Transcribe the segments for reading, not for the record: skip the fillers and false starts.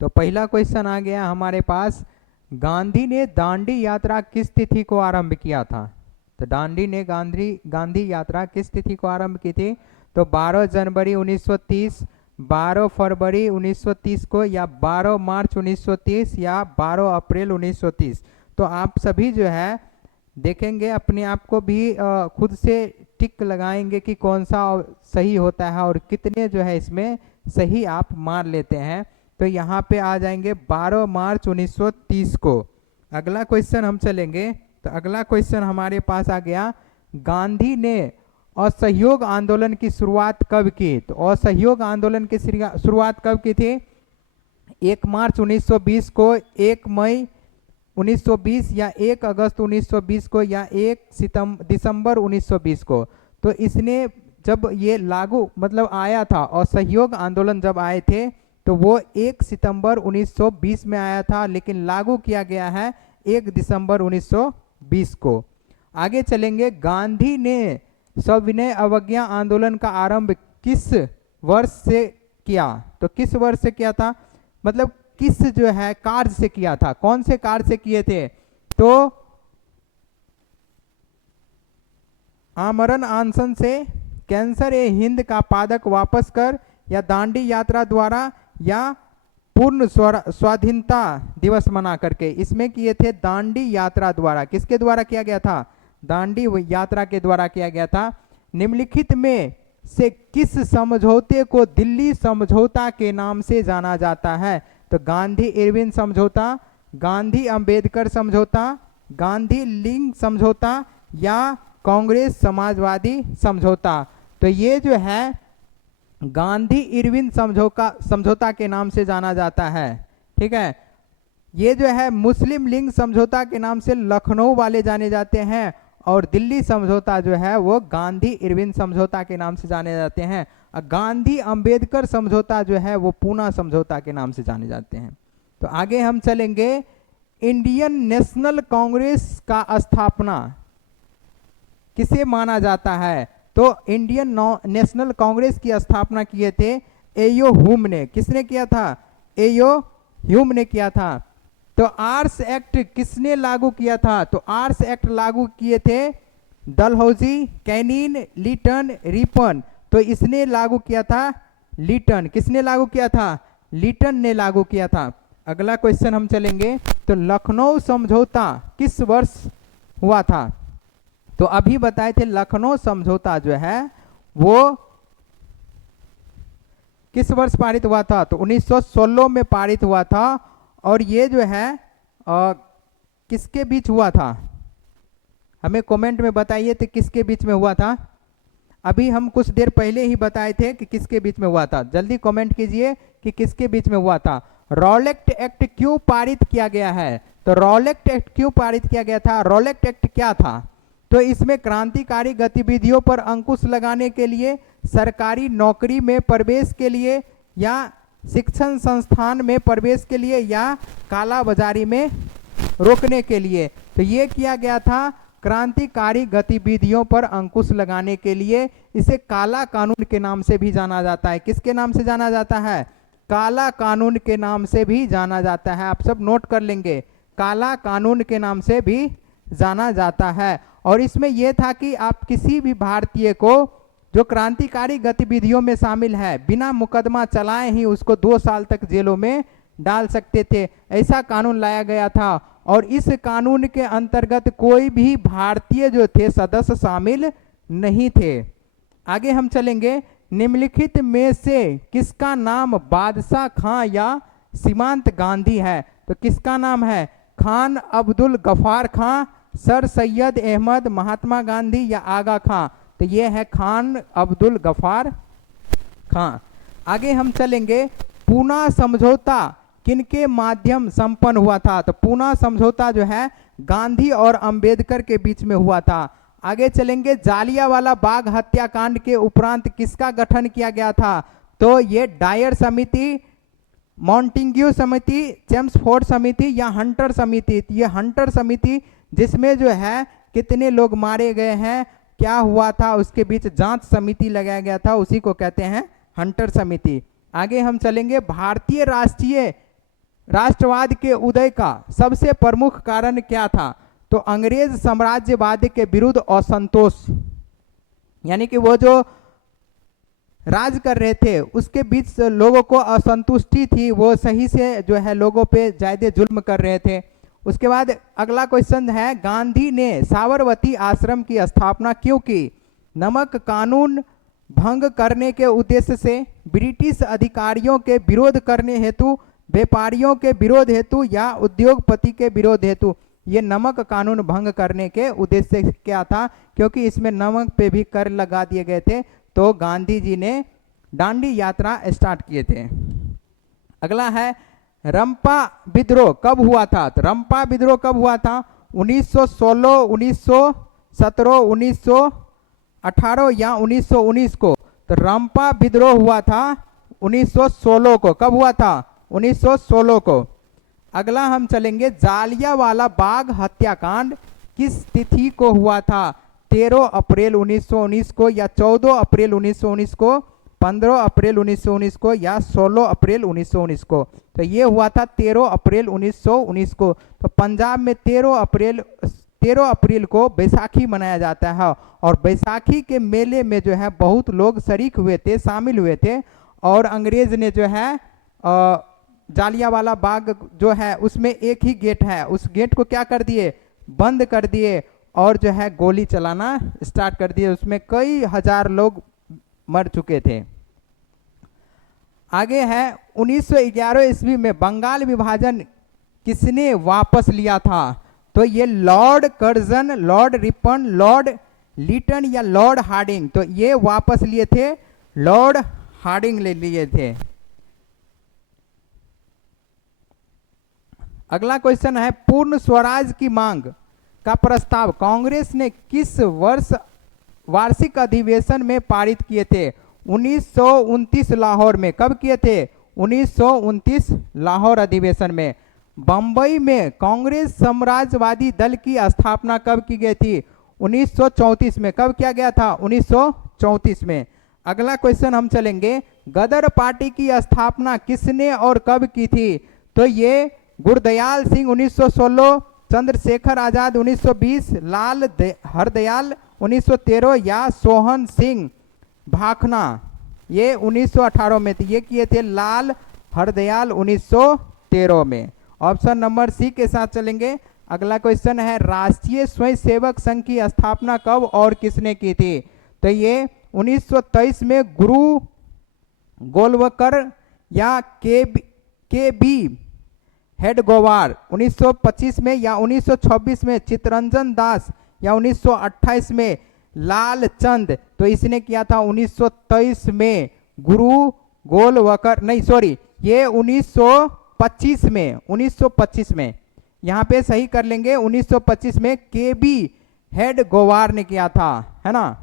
तो पहला क्वेश्चन आ गया हमारे पास, गांधी ने दांडी यात्रा किस तिथि को आरंभ किया था? तो गांधी ने गांधी यात्रा किस तिथि को आरंभ की थी? तो 12 जनवरी 1930, 12 फरवरी 1930 को, या 12 मार्च 1930, या 12 अप्रैल 1930। तो आप सभी जो है देखेंगे, अपने आप को भी खुद से टिक लगाएंगे कि कौन सा सही होता है और कितने जो है इसमें सही आप मार लेते हैं। तो यहाँ पे आ जाएंगे 12 मार्च 1930 को। अगला क्वेश्चन हम चलेंगे। तो अगला क्वेश्चन हमारे पास आ गया, गांधी ने असहयोग आंदोलन की शुरुआत कब की? तो असहयोग आंदोलन की शुरुआत कब की थी? 1 मार्च 1920 को, 1 मई 1920, या 1 अगस्त 1920 को, या 1 दिसंबर 1920 को। तो इसने जब ये लागू मतलब आया था, असहयोग आंदोलन जब आए थे तो वो 1 सितंबर 1920 में आया था, लेकिन लागू किया गया है 1 दिसंबर 1920 को। आगे चलेंगे, गांधी ने सविनय अवज्ञा आंदोलन का आरंभ किस वर्ष से किया? तो किस वर्ष से किया था, मतलब किस जो है कार्य से किया था, कौन से कार्य से किए थे? तो आमरण अनशन से, कैंसर ए हिंद का पादक वापस कर, या दांडी यात्रा द्वारा, या पूर्ण स्वाधीनता दिवस मना करके। इसमें किए थे दांडी यात्रा द्वारा। किसके द्वारा किया गया था? दांडी यात्रा के द्वारा किया गया था। निम्नलिखित में से किस समझौते को दिल्ली समझौता के नाम से जाना जाता है? तो गांधी इरविन समझौता, गांधी अंबेडकर समझौता, गांधी लिंग समझौता, या कांग्रेस समाजवादी समझौता। तो ये जो है गांधी इरविन समझौता के नाम से जाना जाता है। ठीक है, ये जो है मुस्लिम लिंग समझौता के नाम से लखनऊ वाले जाने जाते हैं, और दिल्ली समझौता जो है वो गांधी इरविन समझौता के नाम से जाने जाते हैं। गांधी अंबेडकर समझौता जो है वो पूना समझौता के नाम से जाने जाते हैं। तो आगे हम चलेंगे, इंडियन नेशनल कांग्रेस का स्थापना किसे माना जाता है? तो इंडियन नेशनल कांग्रेस की स्थापना किए थे एयो ह्यूम ने। किसने किया था? एयो ह्यूम ने किया था। तो आर्स एक्ट किसने लागू किया था? तो आर्स एक्ट लागू किए थे डलहौजी, कैनिन, लीटन, रिपन। तो इसने लागू किया था लीटन। किसने लागू किया था? लीटन ने लागू किया था। अगला क्वेश्चन हम चलेंगे, तो लखनऊ समझौता किस वर्ष हुआ था? तो अभी बताए थे लखनऊ समझौता जो है वो किस वर्ष पारित हुआ था? तो 1916 में पारित हुआ था। और ये जो है किसके बीच हुआ था? हमें कमेंट में बताइए तो किसके बीच में हुआ था? अभी हम कुछ देर पहले ही बताए थे कि किसके बीच में हुआ था। जल्दी कमेंट कीजिए कि किसके बीच में हुआ था। रॉलेट एक्ट क्यों पारित किया गया है? तो रॉलेट एक्ट क्यों पारित किया गया था? रॉलेट एक्ट क्या था? तो इसमें क्रांतिकारी गतिविधियों पर अंकुश लगाने के लिए, सरकारी नौकरी में प्रवेश के लिए, या शिक्षण संस्थान में प्रवेश के लिए, या काला बाजारी में रोकने के लिए। तो ये किया गया था क्रांतिकारी गतिविधियों पर अंकुश लगाने के लिए। इसे काला कानून के नाम से भी जाना जाता है। किसके नाम से जाना जाता है? काला कानून के नाम से भी जाना जाता है। आप सब नोट कर लेंगे, काला कानून के नाम से भी जाना जाता है। और इसमें यह था कि आप किसी भी भारतीय को जो क्रांतिकारी गतिविधियों में शामिल है, बिना मुकदमा चलाए ही उसको 2 साल तक जेलों में डाल सकते थे। ऐसा कानून लाया गया था। और इस कानून के अंतर्गत कोई भी भारतीय जो थे सदस्य शामिल नहीं थे। आगे हम चलेंगे, निम्नलिखित में से किसका नाम बादशाह खां या सीमांत गांधी है? तो किसका नाम है? खान अब्दुल गफ्फार खां, सर सैयद अहमद, महात्मा गांधी, या आगा खां। तो ये है खान अब्दुल गफ्फार खां। आगे हम चलेंगे, पूना समझौता किनके माध्यम संपन्न हुआ था? तो पूना समझौता जो है गांधी और अंबेडकर के बीच में हुआ था। आगे चलेंगे, जालियांवाला बाग हत्याकांड के उपरांत किसका गठन किया गया था? तो ये डायर समिति, मॉन्टेग्यू समिति, चेम्सफोर्ड समिति, या हंटर समिति। ये हंटर समिति जिसमें जो है कितने लोग मारे गए हैं, क्या हुआ था, उसके बीच जांच समिति लगाया गया था, उसी को कहते हैं हंटर समिति। आगे हम चलेंगे, भारतीय राष्ट्रीय राष्ट्रवाद के उदय का सबसे प्रमुख कारण क्या था? तो अंग्रेज साम्राज्यवाद के विरुद्ध असंतोष, यानी कि वो जो राज कर रहे थे उसके बीच लोगों को असंतुष्टि थी, वो सही से जो है लोगों पे ज्यादा जुल्म कर रहे थे। उसके बाद अगला क्वेश्चन है, गांधी ने साबरमती आश्रम की स्थापना क्यों की? नमक कानून भंग करने के उद्देश्य से, ब्रिटिश अधिकारियों के विरोध करने हेतु, व्यापारियों के विरोध हेतु या उद्योगपति के विरोध हेतु? ये नमक कानून भंग करने के उद्देश्य से क्या था? क्योंकि इसमें नमक पे भी कर लगा दिए गए थे, तो गांधी जी ने दांडी यात्रा स्टार्ट किए थे। अगला है, रंपा विद्रोह कब हुआ था? तो रंपा विद्रोह कब हुआ था? 1916, 1917, 1918 या 1919 को? तो रंपा विद्रोह हुआ था 1916 को। कब हुआ था? 1916 को। अगला हम चलेंगे, जालियांवाला बाग हत्याकांड किस तिथि को हुआ था? 13 अप्रैल 1919 को या 14 अप्रैल 1919 को, 15 अप्रैल 1919 को या 16 अप्रैल 1919 को? तो ये हुआ था 13 अप्रैल 1919 को। तो पंजाब में 13 अप्रैल को बैसाखी मनाया जाता है, और बैसाखी के मेले में जो है बहुत लोग शरीक हुए थे, शामिल हुए थे, और अंग्रेज ने जो है जालियांवाला बाग जो है उसमें एक ही गेट है, उस गेट को क्या कर दिए? बंद कर दिए, और जो है गोली चलाना स्टार्ट कर दिए। उसमें कई हजार लोग मर चुके थे। आगे है, 1911 ईस्वी में बंगाल विभाजन किसने वापस लिया था? तो ये Lord Curzon, Lord Ripon, Lord Lytton या लॉर्ड हार्डिंग? तो ये वापस लिए थे, लॉर्ड हार्डिंग ले लिए थे। अगला क्वेश्चन है, पूर्ण स्वराज की मांग का प्रस्ताव कांग्रेस ने किस वर्ष वार्षिक अधिवेशन में पारित किए थे? 1929 लाहौर में। कब किए थे? 1929 लाहौर अधिवेशन में। बंबई में कांग्रेस साम्राज्यवादी दल की स्थापना कब की गई थी? 1934 में। कब किया गया था? 1934 में। अगला क्वेश्चन हम चलेंगे, गदर पार्टी की स्थापना किसने और कब की थी? तो ये गुरदयाल सिंह 1916, चंद्रशेखर आजाद 1920, लाल हरदयाल 1913 या सोहन सिंह भाखना ये 1918 में थे। ये किए थे लाल हरदयाल 1913 में। ऑप्शन नंबर सी के साथ चलेंगे। अगला क्वेश्चन है, राष्ट्रीय स्वयंसेवक संघ की स्थापना कब और किसने की थी? तो ये 1923 में गुरु गोलवकर या के बी हेडगोवार, 1925 में या 1926 में चित्तरंजन दास या 1928 में लालचंद? तो इसने किया था 1923 में गुरु गोलवकर, नहीं सॉरी, ये 1925 में, 1925 में, यहाँ पे सही कर लेंगे, 1925 में के बी हेडगोवार ने किया था, है ना।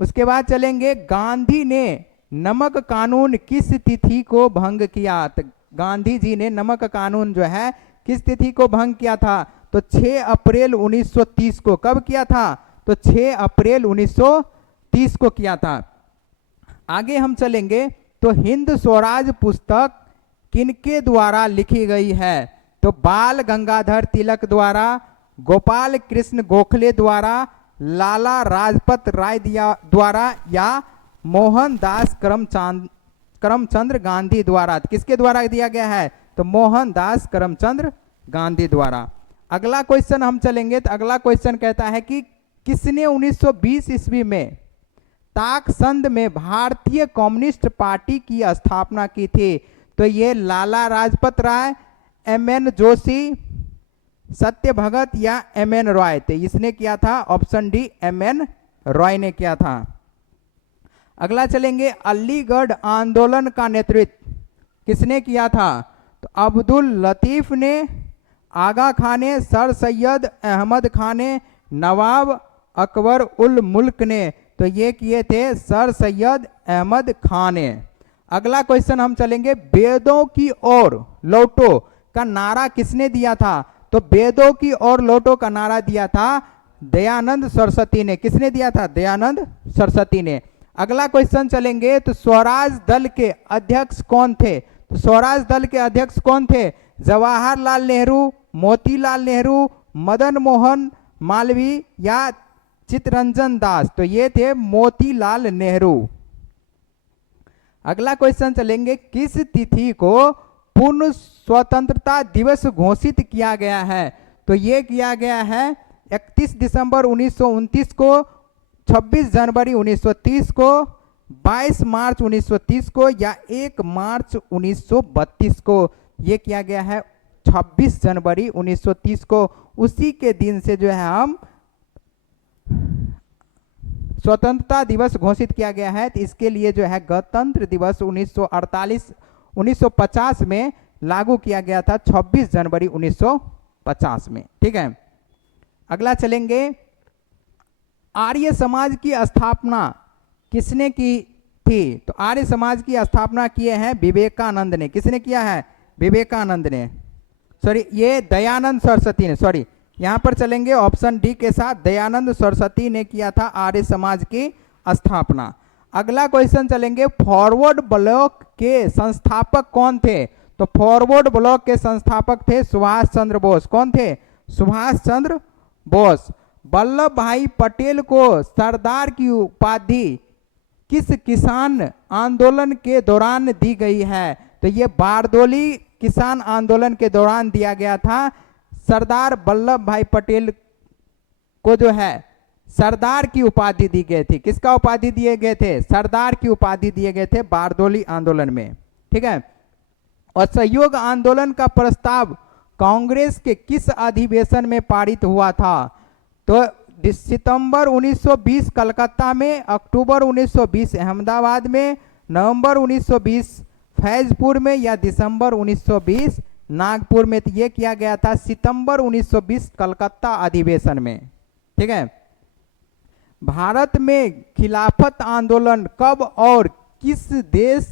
उसके बाद चलेंगे, गांधी ने नमक कानून किस तिथि को भंग किया? गांधी जी ने नमक कानून जो है किस तिथि को भंग किया था? तो 6 अप्रैल 1930 को। कब किया था? तो 6 अप्रैल 1930 को किया था। आगे हम चलेंगे, तो हिंद स्वराज पुस्तक किनके द्वारा लिखी गई है? तो बाल गंगाधर तिलक द्वारा, गोपाल कृष्ण गोखले द्वारा, लाला लाजपत राय द्वारा या मोहनदास करमचंद गांधी द्वारा? किसके द्वारा दिया गया है? तो मोहनदास करमचंद गांधी द्वारा। अगला क्वेश्चन हम चलेंगे, तो अगला क्वेश्चन कहता है कि किसने 1920 ईस्वी में ताकसंद में भारतीय कम्युनिस्ट पार्टी की स्थापना की थी? तो ये लाला लाजपत राय, एम.एन. जोशी, सत्य भगत या एम.एन. रॉय? तो इसने किया था ऑप्शन डी, एम.एन. रॉय ने किया था। अगला चलेंगे, अलीगढ़ आंदोलन का नेतृत्व किसने किया था? तो अब्दुल लतीफ ने, आगा खान ने, सर सैयद अहमद खान ने, नवाब अकबर उल मुल्क ने? तो ये किए थे सर सैयद अहमद खान ने। अगला क्वेश्चन हम चलेंगे, वेदों की ओर लौटो का नारा किसने दिया था? तो वेदों की ओर लौटो का नारा दिया था दयानंद सरस्वती ने। किसने दिया था? दयानंद सरस्वती ने। अगला क्वेश्चन चलेंगे, तो स्वराज दल के अध्यक्ष कौन थे? तो स्वराज दल के अध्यक्ष कौन थे? जवाहरलाल नेहरू, मोतीलाल नेहरू, मदन मोहन मालवीय या चित्तरंजन दास? तो ये थे मोतीलाल नेहरू। अगला क्वेश्चन चलेंगे, किस तिथि को पूर्ण स्वतंत्रता दिवस घोषित किया गया है? तो ये किया गया है 31 दिसंबर 1929 को, 26 जनवरी 1930 को, 22 मार्च 1930 को या 1 मार्च 1932 को? ये किया गया है 26 जनवरी 1930 को। उसी के दिन से जो है हम स्वतंत्रता दिवस घोषित किया गया है। तो इसके लिए जो है गणतंत्र दिवस 1950 में लागू किया गया था, 26 जनवरी 1950 में। ठीक है, अगला चलेंगे, आर्य समाज की स्थापना किसने की थी? तो आर्य समाज की स्थापना किए हैं विवेकानंद ने। किसने किया है? विवेकानंद ने। सॉरी, ये दयानंद सरस्वती ने, सॉरी, यहां पर चलेंगे ऑप्शन डी के साथ, दयानंद सरस्वती ने किया था आर्य समाज की स्थापना। अगला क्वेश्चन चलेंगे, फॉरवर्ड ब्लॉक के संस्थापक कौन थे? तो फॉरवर्ड ब्लॉक के संस्थापक थे सुभाष चंद्र बोस। कौन थे? सुभाष चंद्र बोस। वल्लभ भाई पटेल को सरदार की उपाधि किस किसान आंदोलन के दौरान दी गई है? तो ये बारदोली किसान आंदोलन के दौरान दिया गया था। सरदार वल्लभ भाई पटेल को जो है सरदार की उपाधि दी गई थी। किसका उपाधि दिए गए थे? सरदार की उपाधि दिए गए थे बारदोली आंदोलन में। ठीक है, और सहयोग आंदोलन का प्रस्ताव कांग्रेस के किस अधिवेशन में पारित हुआ था? तो सितंबर 1920 कलकत्ता में, अक्टूबर 1920 अहमदाबाद में, नवंबर 1920 फैजपुर में या दिसंबर 1920 नागपुर में? तो ये किया गया था सितंबर 1920 कलकत्ता अधिवेशन में। ठीक है, भारत में खिलाफत आंदोलन कब और किस देश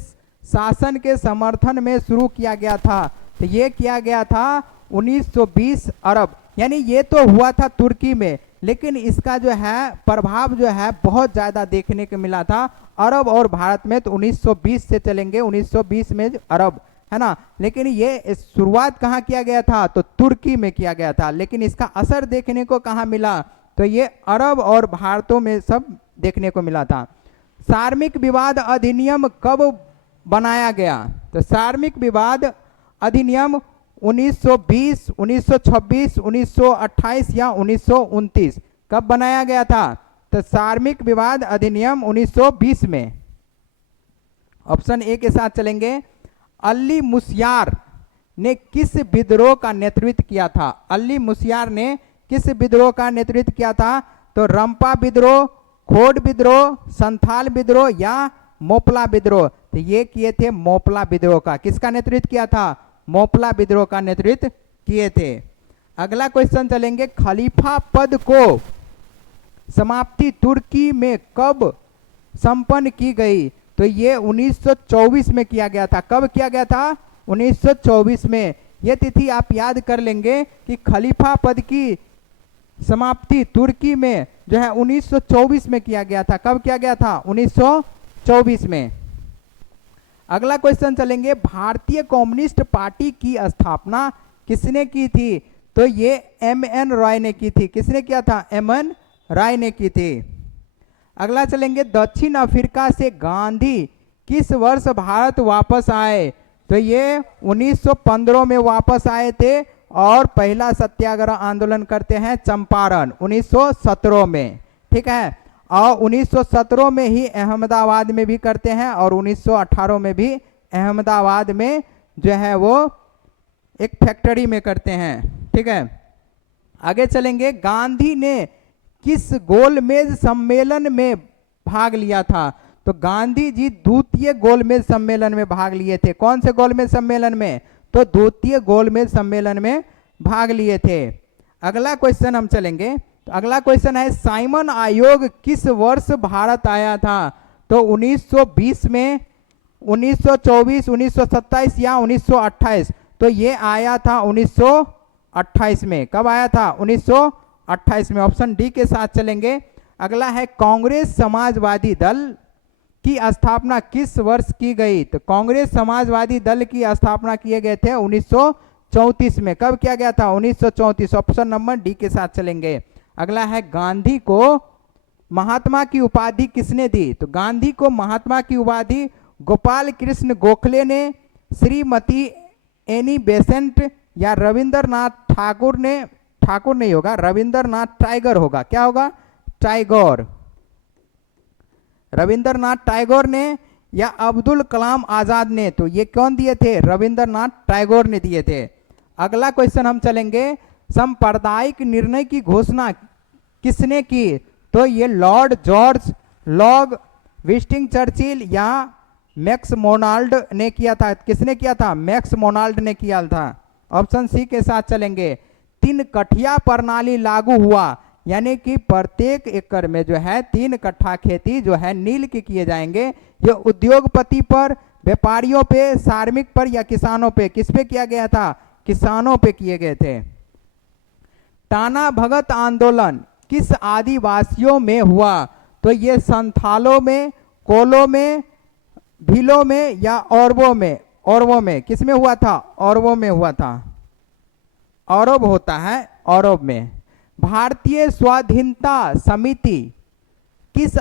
शासन के समर्थन में शुरू किया गया था? तो ये किया गया था 1920 अरब, यानी ये तो हुआ था तुर्की में, लेकिन इसका जो है प्रभाव जो है बहुत ज्यादा देखने को मिला था अरब और भारत में। तो 1920 से चलेंगे, 1920 में अरब, है ना, लेकिन ये शुरुआत कहाँ किया गया था? तो तुर्की में किया गया था, लेकिन इसका असर देखने को कहाँ मिला? तो ये अरब और भारतों में सब देखने को मिला था। सार्मिक विवाद अधिनियम कब बनाया गया? तो सार्मिक विवाद अधिनियम 1920, 1926, 1928 या 1929 कब बनाया गया था? तो सार्मिक विवाद अधिनियम 1920 में। ऑप्शन ए के साथ चलेंगे, अली मुसियार ने किस विद्रोह का नेतृत्व किया था? अली मुसियार ने किस विद्रोह का नेतृत्व किया था? तो रंपा विद्रोह, खोड विद्रोह, संथाल विद्रोह या मोपला विद्रोह? तो ये किए थे मोपला विद्रोह का। किसका नेतृत्व किया था? मोपला विद्रोह का नेतृत्व किए थे। अगला क्वेश्चन चलेंगे, खलीफा पद को समाप्ति तुर्की में कब संपन्न की गई? तो ये 1924 में किया गया था। कब किया गया था? 1924 में। यह तिथि आप याद कर लेंगे कि खलीफा पद की समाप्ति तुर्की में जो है 1924 में किया गया था। कब किया गया था? 1924 में। अगला क्वेश्चन चलेंगे, भारतीय कम्युनिस्ट पार्टी की स्थापना किसने की थी? तो ये एम.एन. रॉय ने की थी। किसने किया था? एम.एन. रॉय ने की थी। अगला चलेंगे, दक्षिण अफ्रीका से गांधी किस वर्ष भारत वापस आए? तो ये 1915 में वापस आए थे और पहला सत्याग्रह आंदोलन करते हैं चंपारण 1917 में। ठीक है, और 1917 में ही अहमदाबाद में भी करते हैं और 1918 में भी अहमदाबाद में जो है वो एक फैक्ट्री में करते हैं। ठीक है, आगे चलेंगे, गांधी ने किस गोलमेज सम्मेलन में भाग लिया था? तो गांधी जी द्वितीय गोलमेज सम्मेलन में भाग लिए थे। कौन से गोलमेज सम्मेलन में? तो द्वितीय गोलमेज सम्मेलन में भाग लिए थे। अगला क्वेश्चन हम चलेंगे, तो अगला क्वेश्चन है, साइमन आयोग किस वर्ष भारत आया था? तो 1920 में, 1924, 1927 या 1928? तो ये आया था 1928 में। कब आया था? 1928 में। ऑप्शन डी के साथ चलेंगे। अगला है, कांग्रेस समाजवादी दल की स्थापना किस वर्ष की गई? तो कांग्रेस समाजवादी दल की स्थापना किए गए थे 1934 में। कब किया गया था? 1934। ऑप्शन नंबर डी के साथ चलेंगे। अगला है गांधी को महात्मा की उपाधि किसने दी? तो गांधी को महात्मा की उपाधि गोपाल कृष्ण गोखले ने, श्रीमती एनी बेसेंट या रविंद्रनाथ ठाकुर ने? ठाकुर नहीं होगा, रविंद्रनाथ टैगोर होगा। क्या होगा? टैगोर। रविंद्रनाथ टैगोर ने या अब्दुल कलाम आजाद ने? तो ये कौन दिए थे? रविंद्रनाथ टैगोर ने दिए थे। अगला क्वेश्चन हम चलेंगे, सांप्रदायिक निर्णय की घोषणा किसने की? तो ये लॉर्ड जॉर्ज, लॉर्ड विस्टिंग चर्चिल या मैक्स मोनाल्ड ने किया था। किसने किया था? मैक्स मोनाल्ड ने किया था। ऑप्शन सी के साथ चलेंगे। 3 कठिया प्रणाली लागू हुआ, यानी कि प्रत्येक एकड़ में जो है 3 कट्ठा खेती जो है नील के किए जाएंगे। ये उद्योगपति पर, व्यापारियों पे, श्रमिक पर या किसानों पे? किस पे किया गया था? किसानों पे किए गए थे। टाना भगत आंदोलन किस आदिवासियों में हुआ? तो ये संथालों में, कोलों में, भीलों में या औरवों में? औरवों में। किस में हुआ था? औरवों में हुआ था। औरब होता है, औरब में। भारतीय स्वाधीनता समिति किस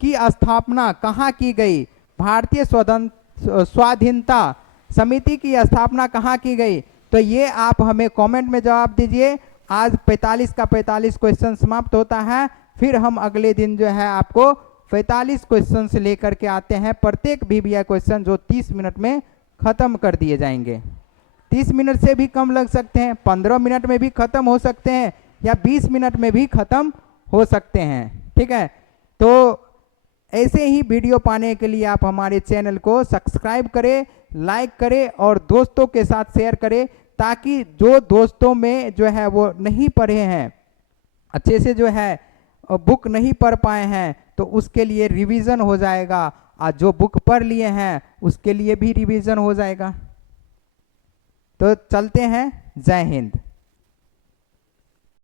की स्थापना कहाँ की गई? भारतीय स्वाधीनता समिति की स्थापना कहाँ की गई? तो ये आप हमें कमेंट में जवाब दीजिए। आज 45 का 45 क्वेश्चन समाप्त होता है। फिर हम अगले दिन जो है आपको 45 क्वेश्चन से लेकर के आते हैं। प्रत्येक VBI क्वेश्चन जो 30 मिनट में खत्म कर दिए जाएंगे। 30 मिनट से भी कम लग सकते हैं, 15 मिनट में भी खत्म हो सकते हैं, या 20 मिनट में भी खत्म हो सकते हैं। ठीक है, तो ऐसे ही वीडियो पाने के लिए आप हमारे चैनल को सब्सक्राइब करें, लाइक करें और दोस्तों के साथ शेयर करें, ताकि जो दोस्तों में जो है वो नहीं पढ़े हैं, अच्छे से जो है बुक नहीं पढ़ पाए हैं, तो उसके लिए रिवीजन हो जाएगा। और जो बुक पढ़ लिए हैं उसके लिए भी रिवीजन हो जाएगा। तो चलते हैं। जय हिंद।